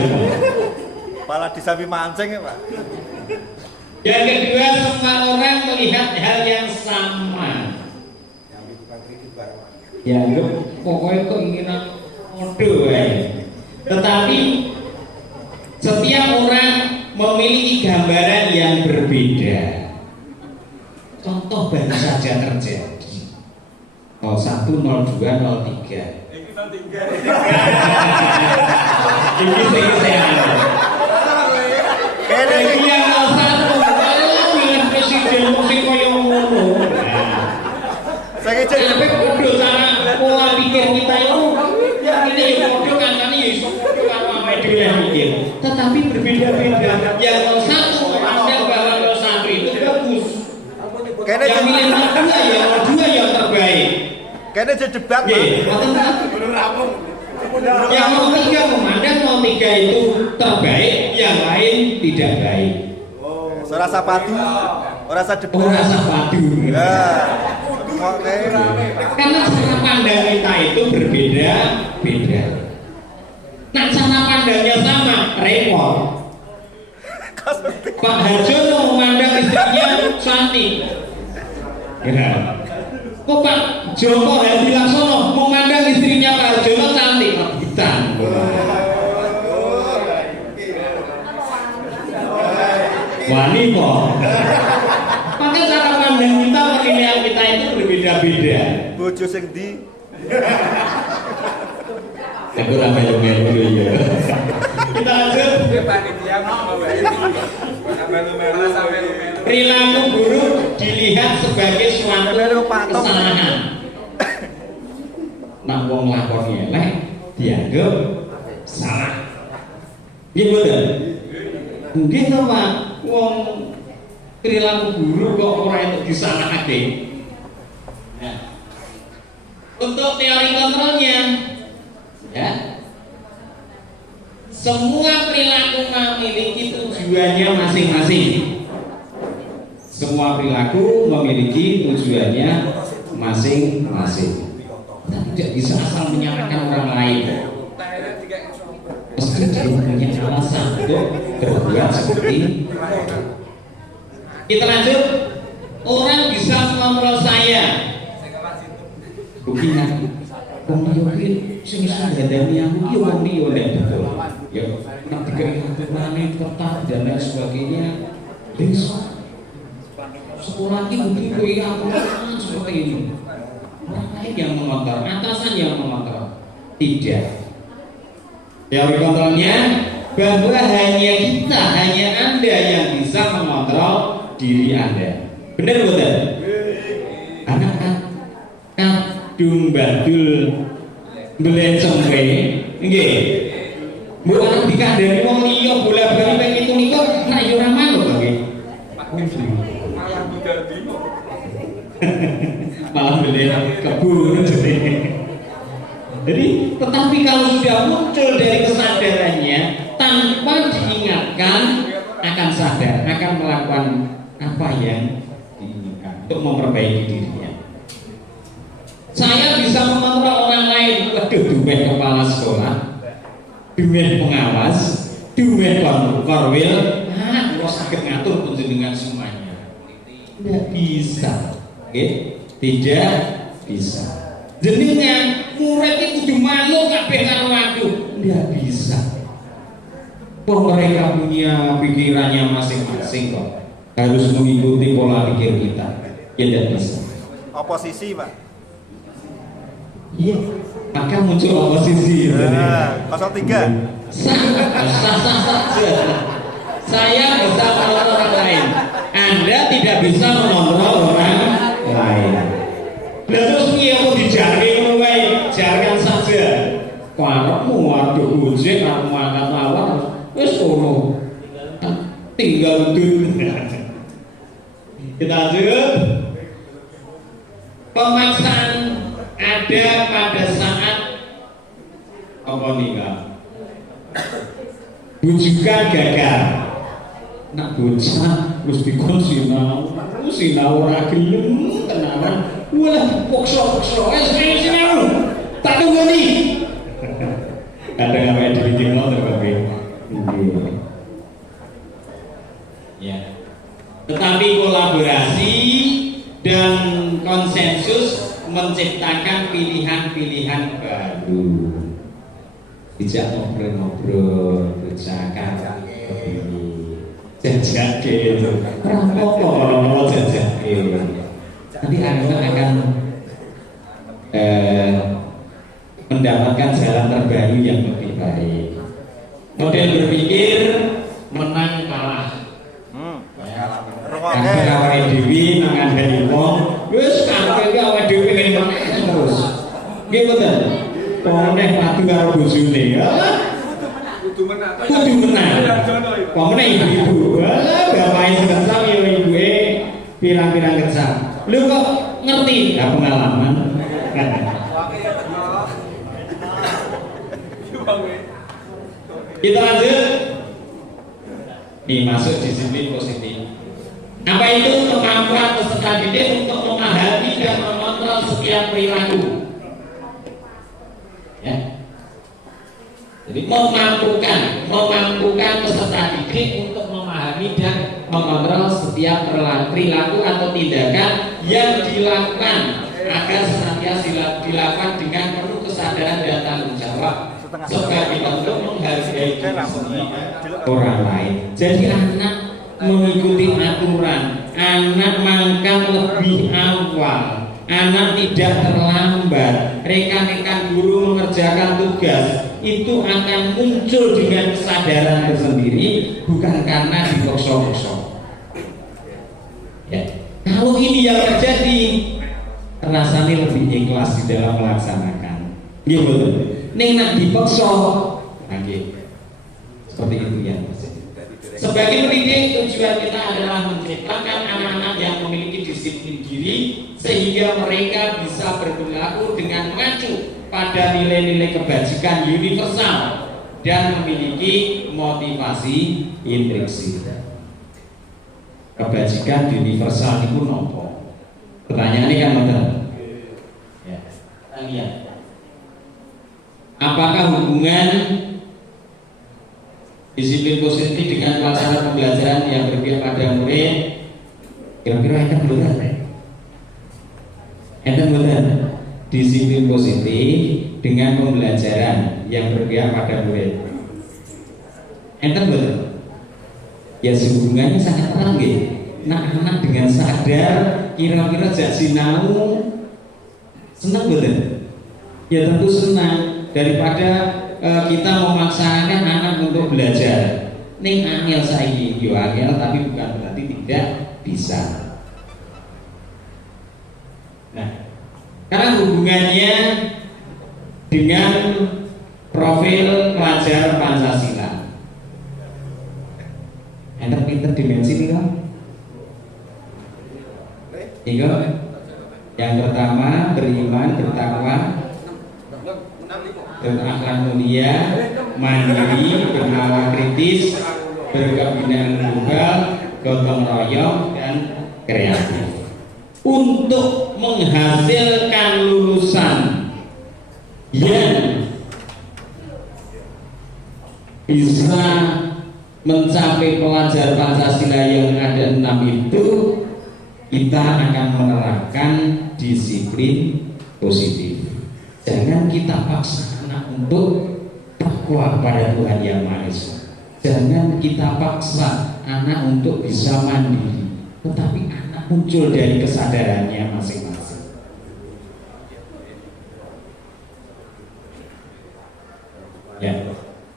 Malah disambi mancing ya Pak. Yang kedua, semua orang melihat hal yang sama. Ya, pokoknya keinginan mode ya. Tetapi setiap orang memiliki gambaran yang berbeda. Contoh baru saja terjadi 01, 02, 03. Ini saya ini yang 01 kalau bilang presiden mesti koyo ngono. Saya cek Kudu cara pola pikir kita itu ini ya kudu kancane ya iso kudu karo awake dhewe mikir. Tetapi berbeda-beda. Yang 01 pandang bahwa 01 itu bagus. Yang milih 02 ya 02 yang terbaik. kayaknya jadi debat Pak. Yang 03 memandang 03 itu terbaik, yang lain tidak baik. Ora sapatu, ora debat. Ora sapadu. Ya. Oke. Karena cara pandang kita itu berbeda-beda. Nah, cara pandangnya sama, repot. Pak Harjono memandang istrinya cantik. Ya. Kok Pak Joko Hadi Laksono memandang istrinya Pak Harjono cantik? Rebutan. Wani kok. Maka cara pandang kita, penilaian kita itu berbeda-beda. Bojo sing ndi? Aku ora melu-melu dulu ya. Kita lanjut. Perilaku buruk dilihat sebagai suatu kesalahan. Nah, wong lakoni elek dianggap salah. Nggih mboten? Nggih to, Pak. Wong perilaku buruk kok ora entuk disalahake. Nah, untuk teori kontrolnya, ya, semua perilaku memiliki tujuannya masing-masing. Semua perilaku memiliki tujuannya masing-masing. Kita tidak bisa asal menyalahkan orang lain. Mesti dia punya alasan untuk berbuat seperti itu. Kita lanjut. Orang bisa mengontrol saya. Buktinya, wong liya sing iso ngandani aku ki wong liya ndak betul. Ya, nek dikene kertas dan lain sebagainya, besok sekolah ini kowe aku seperti ini. Orang lain yang mengontrol, atasan yang mengontrol. Tidak. Teori kontrolnya bahwa hanya kita, hanya Anda yang bisa mengontrol diri Anda. Benar betul? Anak-anak kadung badul belenceng kowe. Nggih. Mbok arep dikandani wong liya bola-bali ping 17 nek yo ora manut to nggih. Malah budal dino. malah beli kebun. Jadi tetapi kalau sudah muncul dari kesadarannya tanpa diingatkan, akan sadar, akan melakukan apa yang diinginkan untuk memperbaiki dirinya. Saya bisa mengontrol orang lain, waduh, dumen kepala sekolah, dumen pengawas, dumen korwil, kalau sakit ngatur penjenengan semuanya. Tidak bisa, oke? Tidak bisa. Jenengan murid itu kudu manut kabeh karo aku, tidak bisa. Mereka punya pikirannya masing-masing kok, harus mengikuti pola pikir kita. Ya tidak bisa. Oposisi, Pak. Iya, maka muncul oposisi. Nah, 03. Sah saja. Saya bisa mengontrol orang lain, Anda tidak bisa mengontrol orang lain. Terus mau dijaring mulai, jangan saja. Karepmu waduh kucing, aku angkat lawan, wis ono. Tinggal dulu. Kita lanjut. Pemaksaan ada pada saat apa nikah. Bujukan gagal. Nak bocah wis dikon sinau ora gelem tenanan. Walah pokso-pokso wis sinau. Tak tunggoni. Kadang apa dibikin ngono Bapak. Ya. Tetapi kolaborasi dan konsensus menciptakan pilihan-pilihan baru. Dijak ngobrol-ngobrol, bercakap, jajake itu. Rampok kalau jajake. Nanti Anda akan mendapatkan jalan terbaru yang lebih baik. Model berpikir menang kalah. Karena awake dhewe ngandani wong, wis kabeh awake dhewe pengen menang terus. Nggih mboten? Poneh padu karo bojone. Kudu menang. Kudu menang. Kok meneh ibu-ibu. Bapake sekesam ya ibuke pirang-pirang kecap. Lho kok ngerti? Lah pengalaman. Kita lanjut. Nih masuk disiplin positif. Apa itu? Kemampuan peserta didik untuk memahami dan mengontrol setiap perilaku. Ya. Jadi memampukan peserta didik untuk memahami dan mengontrol setiap perilaku atau tindakan yang dilakukan agar senantiasa dilakukan dengan penuh kesadaran dan tanggung jawab sebagai bentuk menghargai diri orang lain. Jadi anak mengikuti aturan, anak makan lebih awal, anak tidak terlambat, rekan-rekan guru mengerjakan tugas, itu akan muncul dengan kesadaran tersendiri, bukan karena dipaksa-paksa. Ya. Kalau ini yang terjadi, rasanya lebih ikhlas di dalam melaksanakan. Iya betul. Ning nak dipaksa, lagi seperti itu ya. Sebagai pendidik, tujuan kita adalah menciptakan anak-anak yang memiliki disiplin diri sehingga mereka bisa berperilaku dengan mengacu pada nilai-nilai kebajikan universal dan memiliki motivasi intrinsik. Kebajikan universal itu nopo? Pertanyaannya kan betul. Ya, kita lihat. Apakah hubungan disiplin positif dengan pelaksanaan pembelajaran yang berpihak pada murid? Kira-kira enten betul? Enten betul? Disiplin positif dengan pembelajaran yang berpihak pada murid. Enten betul? Ya hubungannya sangat erat gitu. Nah, anak dengan sadar kira-kira jak sinau senang betul? Ya tentu senang. Daripada kita memaksakan anak untuk belajar. Ning angel saiki yo angel tapi bukan berarti tidak bisa. Nah, karena hubungannya dengan profil pelajar Pancasila. Enter pinter dimensi nih kan? Iya. pertama beriman, bertakwa, berakhlak mulia, mandiri, bernalar kritis, berkebinaan global, gotong royong, dan kreatif. Untuk menghasilkan lulusan yang bisa mencapai pelajar Pancasila yang ada 6 itu, kita akan menerapkan disiplin positif. Jangan kita paksa anak untuk takwa kepada Tuhan Yang Maha Esa. Jangan kita paksa anak untuk bisa mandiri, tetapi anak muncul dari kesadarannya masing-masing. Ya,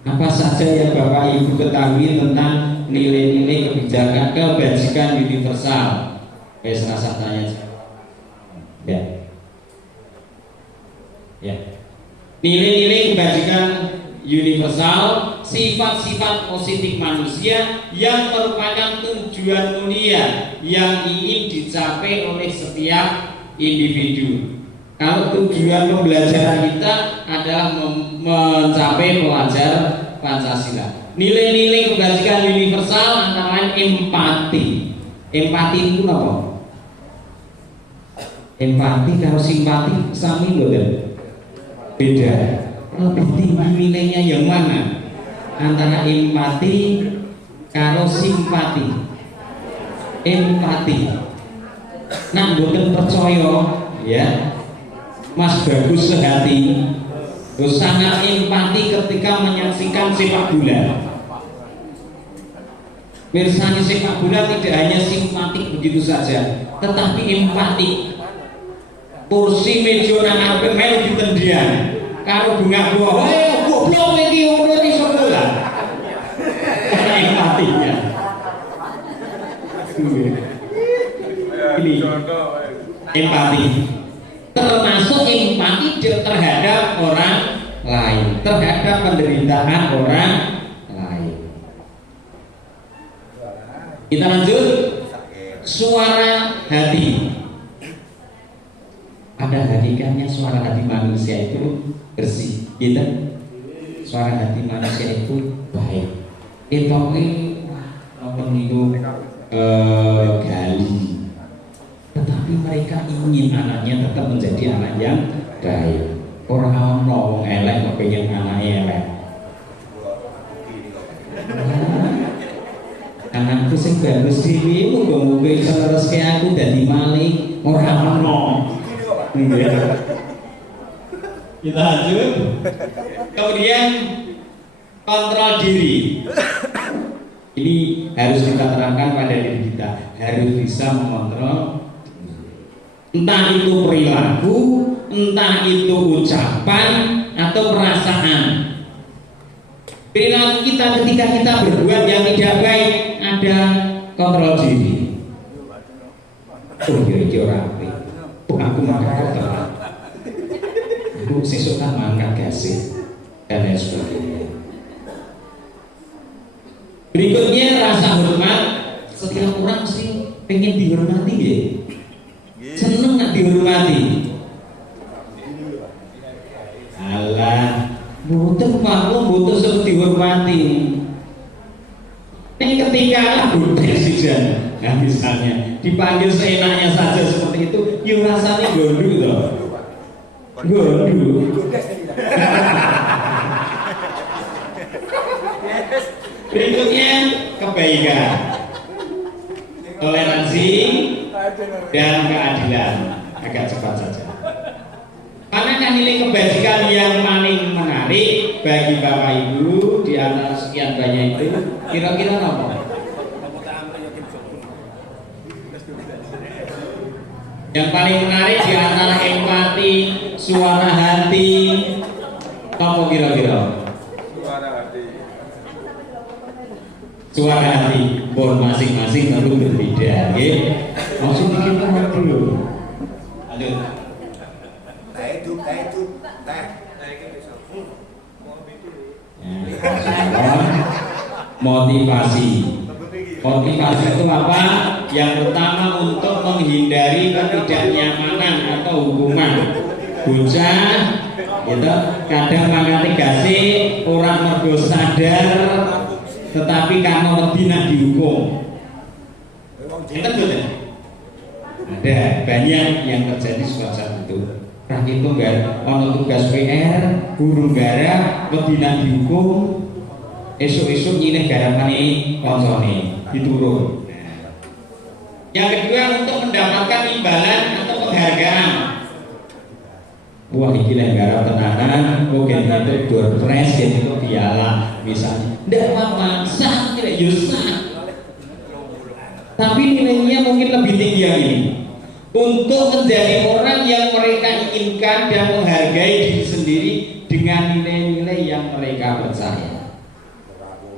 apa saja yang Bapak Ibu ketahui tentang nilai-nilai kebijakan kebajikan universal? Serasa tanya. Ya. Ya. Nilai-nilai kebajikan universal, sifat-sifat positif manusia yang merupakan tujuan mulia yang ingin dicapai oleh setiap individu. Kalau tujuan pembelajaran kita adalah mencapai pelajar Pancasila. Nilai-nilai kebajikan universal antara lain empati. Empati itu apa? Empati kalau simpati sami boten. Beda. Lebih tinggi nilainya yang mana? Antara empati karo simpati. Empati. Nak boten percaya, ya. Mas Bagus sehati, sangat empati ketika menyaksikan sepak bola. Mirsani sepak bola tidak hanya simpatik begitu saja, tetapi empati. Kursi meja nang arepe melu ditendian karo bunga buah. Goblok iki umure iso bola. Empatinya. Ini empati. Termasuk empati terhadap orang lain, terhadap penderitaan orang lain. Kita lanjut. Suara hati. Ada hakikatnya suara hati manusia itu bersih, gitu. Suara hati manusia itu baik. Itu gali. Tetapi mereka ingin anaknya tetap menjadi anak yang baik. Orang mau elek kok pengen anaknya elek. Anakku sing bagus dhewe muga-muga iso neruske aku dadi maling ora ono. Kita lanjut. Kemudian kontrol diri. Ini harus kita terangkan pada diri kita, harus bisa mengontrol. Entah itu perilaku, entah itu ucapan atau perasaan. Perilaku kita ketika kita berbuat yang tidak baik, ada kontrol diri. Oh kira-kira rapi. Aku mangkat kotor. Aku sesuk kan mangkat gasih dan lain sebagainya. Berikutnya rasa hormat. Setiap orang mesti pengen dihormati ya. Seneng nggak dihormati? Alah, butuh malu, butuh suruh dihormati. Ini ketika butuh saja, nah misalnya dipanggil seenaknya saja seperti itu, yuk rasanya gondu loh, gondu. Berikutnya kebaikan, toleransi, dan keadilan. Agak cepat saja. Manakah nilai kebajikan yang paling menarik bagi Bapak Ibu di antara sekian banyak itu? Kira-kira apa? Yang paling menarik di antara empati, suara hati, apa kira-kira? Suara hati, bon masing-masing tentu berbeda, ya. Langsung bikin nomor dulu. Aduh. Motivasi. Motivasi itu apa? Yang pertama untuk menghindari ketidaknyamanan atau hukuman. Bocah gitu kadang mangkate gase orang mergo sadar tetapi karena wedi nak dihukum. Itu betul. Ada banyak yang terjadi semacam itu. Nah itu enggak ono tugas PR, guru gara wedi nak dihukum, esuk-esuk nyilih garamane koncone diturun. Yang kedua untuk mendapatkan imbalan atau penghargaan. Wah ini negara tenanan, kok itu door prize, itu piala misalnya. Tidak apa-apa, sah tidak yusah. Tapi nilainya mungkin lebih tinggi yang ini. Untuk menjadi orang yang mereka inginkan dan menghargai diri sendiri dengan nilai-nilai yang mereka percaya.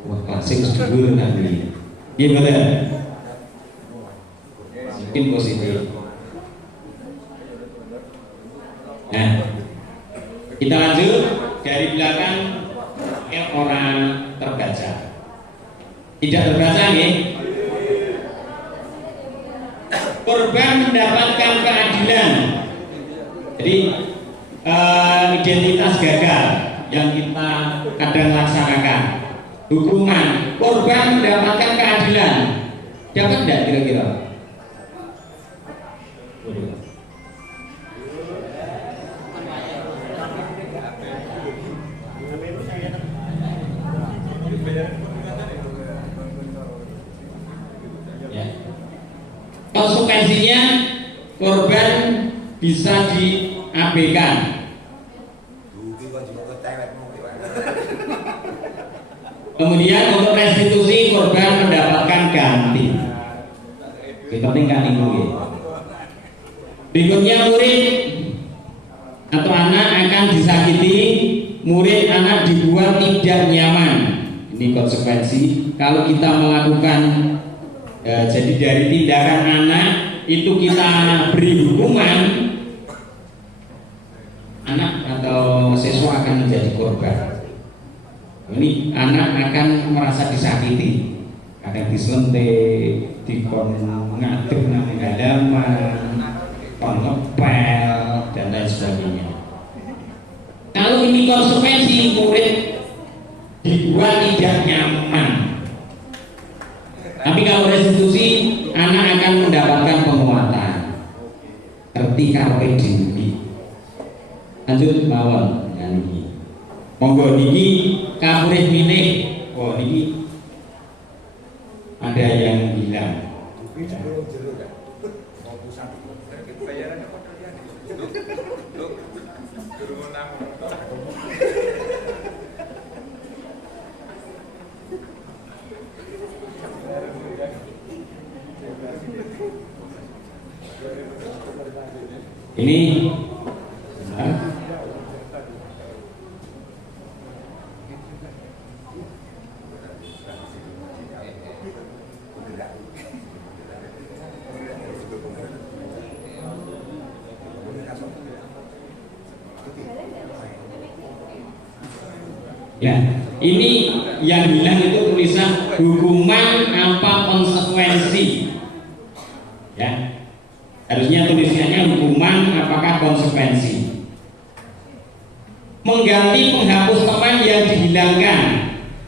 Wah klasik sedulur nanti. Gimana? Mungkin positif. Nah, kita lanjut dari belakang orang terbaca. Tidak terbaca nih. Korban mendapatkan keadilan. Jadi identitas gagal yang kita kadang laksanakan. Hukuman, korban mendapatkan keadilan. Dapat tidak kira-kira? Konsekuensinya korban bisa diabaikan. Kemudian untuk restitusi korban mendapatkan ganti. Kita tinggal ini. Berikutnya murid atau anak akan disakiti, murid anak dibuat tidak nyaman. Ini konsekuensi kalau kita melakukan. Jadi dari tindakan anak itu kita beri hukuman, anak atau siswa akan menjadi korban. Ini anak akan merasa disakiti, kadang diselentik, dikon ngatur nang halaman, ngepel dan lain sebagainya. Kalau ini konsekuensi murid dibuat tidak nyaman. Tapi kalau restitusi, anak akan mendapatkan penguatan. Ngerti karpe diri. Lanjut mawon nyanyi. Monggo niki kapurih milih. Oh niki ada yang bilang. Ini ya, ini yang bilang itu tulisan hukuman apa konsekuensi. Ya. Harusnya tulisannya hukuman apakah konsekuensi. Mengganti penghapus teman yang dihilangkan.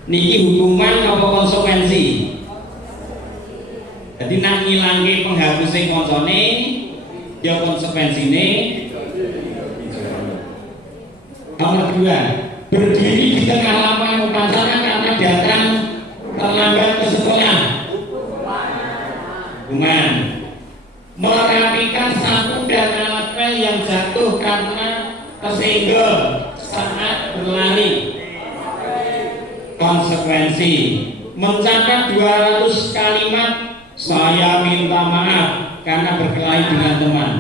Niki hukuman apa konsekuensi. Jadi nak ngilangke penghapusnya koncone, ya konsekuensine. Nomor 2, berdiri di tengah lapangan upacara karena datang terlambat ke sekolah. Hukuman. Merapikan sapu dan alat pel yang jatuh karena tersenggol saat berlari. Konsekuensi. Mencatat 200 kalimat saya minta maaf karena berkelahi dengan teman.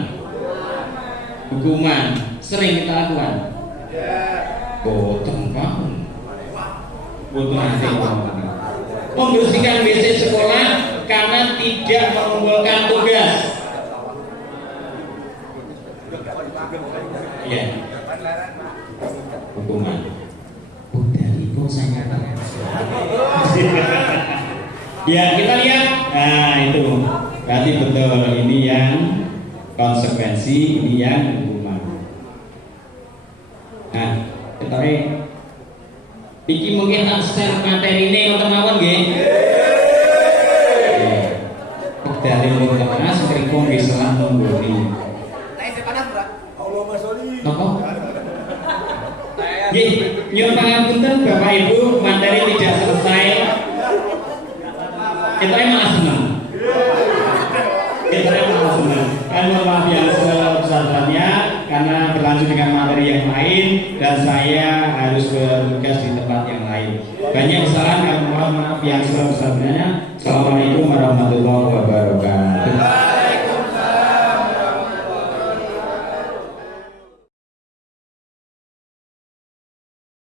Hukuman. Sering kita lakukan. Boten bangun. Boten nanti membersihkan WC sekolah karena tidak mengumpulkan tugas. Ya. Hukuman. Udah itu saya Ya kita lihat, nah itu berarti betul ini yang konsekuensi, ini yang hukuman. Nah, kita iki mungkin tak share materi ini untuk mawon nggih. Kok dari mulai panas mriko nggih selang nunggoni. Apa? Nggih, nyuwun pangapunten Bapak Ibu, materi tidak selesai. Kita malah senang. Kita malah senang. Kan maaf yang sebesar-besarnya karena berlanjut dengan materi yang lain dan saya harus bertugas di tempat yang lain. Banyak kesalahan, mohon maaf yang sebesar-besarnya. Assalamualaikum warahmatullahi wabarakatuh.